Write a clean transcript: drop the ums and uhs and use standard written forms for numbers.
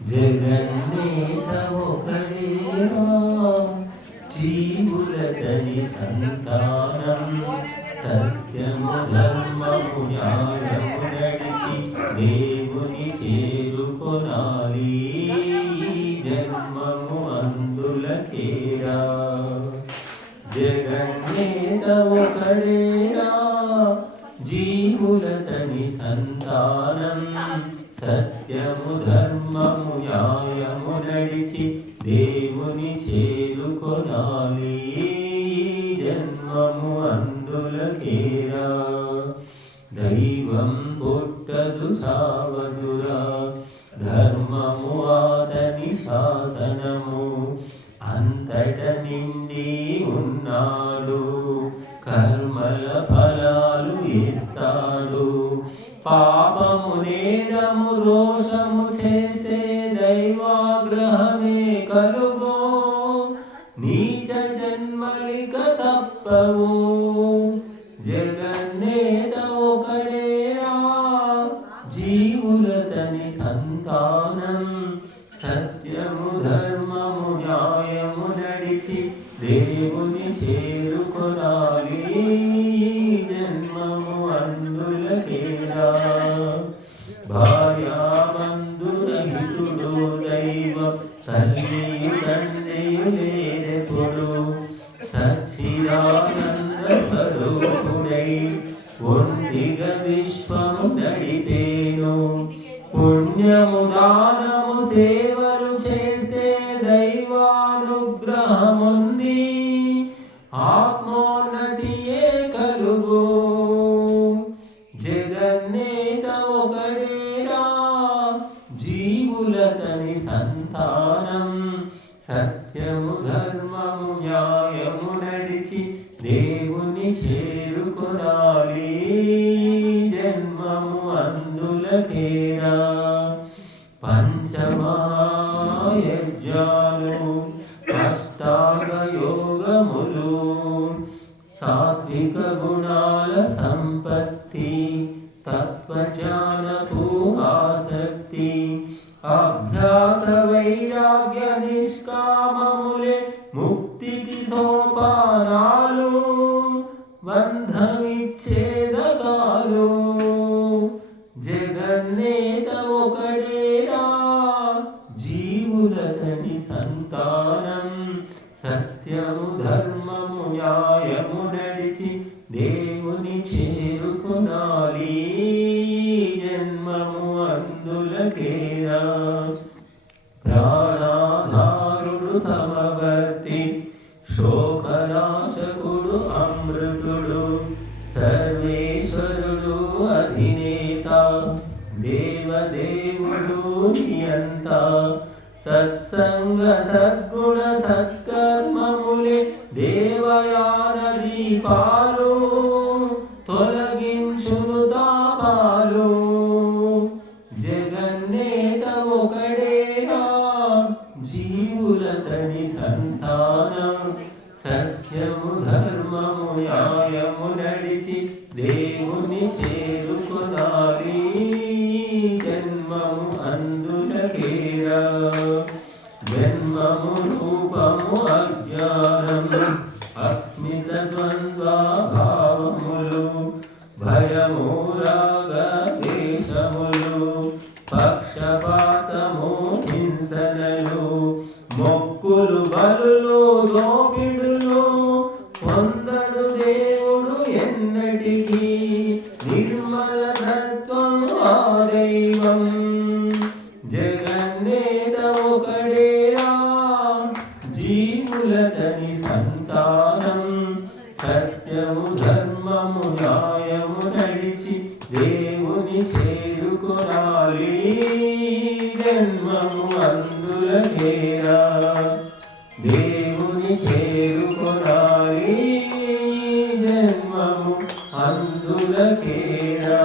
జగన్నేత ఒకడేరా జీవులతని సంతానం సత్యము ధర్మము న్యాయము నడిచి దేవుని చేరుకొనాలి జన్మము అందులకేరా జగన్నేత ఒకడేరా జీవులతని సంతానం సత్యము ధర్మము న్యాయము నడిచి దేవుని చేరుకొనాలి జన్మము అందులకేరా దైవం పుట్టదు చావదురా ధర్మము ఆతని శాసనము అంతట నిండి ఉన్నాడు కర్మల ఫలాలు ఇస్తాడు పాపము నేరము రోషము చేస్తే దైవాగ్రహమే కలుగో నీచ జన్మలిక తప్పవు జగన్నేత ఒకడేరా జీవులతని సంతానం సత్యము ధర్మము న్యాయము నడిచి దేవుని చేరుకొనాలి జన్మము అందులకేరా భార్యాబంధురహితుడు దైవం తల్లియు తండ్రియు లేరెప్పుడు సచ్చిదానంద స్వరూపుడై ఒంటిగా విశ్వము నడిపేను పుణ్యము దానము సేవలు చేస్తే దైవానుగ్రహముంది ఆత్మోన్నతియే కలుగు జగన్నేత ఒకడేరా జీవులతని సంతానం సత్యము ధర్మము న్యాయము నడిచి దేవుని చేరుకొనాలి జన్మము అందులకేరా పంచమహాయజ్ఞాలు అష్టాంగ యోగములు సాత్విక గుణాల సంపత్తి తత్వజ్ఞానపు ఆసక్తి అభ్యాస వైరాగ్య నిష్కామములే ముక్తికి సోపానాలు బంధమిచ్ఛేదకాలు జగన్నేత ఒకడేరా జీవులతని సంతానం సత్యము ధర్మము న్యాయము నడిచి దేవుని చేరుకొనాలి జన్మము అందులకేరా ప్రాణాధారుడు సమవర్తి శోకనాశకుడు అమృతుడు సర్వేశ్వరుడు అధినేత దేవదేవుడు నియంత సత్సంగ సద్గుణ సత్కర్మములే దేవయాన దీపాలు తొలగించును తాపాలు జగన్నేత ఒకడేరా జీవులతని సంతానం సత్యము ధర్మము న్యాయము నడిచి దేవుని చేరుకొనాలి జన్మము అందులకేరా జన్మము రూపము అజ్ఞానం అస్మిత ద్వంద్వ భావములు భయము రాగ ద్వేషములు పక్షపాతము హింసనలు మొక్కులు బలులు దోపిడులు పొందడు దేవుడు ఎన్నటికీ నిర్మల తత్వం ఆ దైవం జగన్నేత ఒకడేరా జీవులతని సంతానం సత్యము ధర్మము న్యాయము నడిచి దేవుని చేరుకొనాలి జన్మము అందులకేరా దేవుని చేరుకొనాలి జన్మము అందులకేరా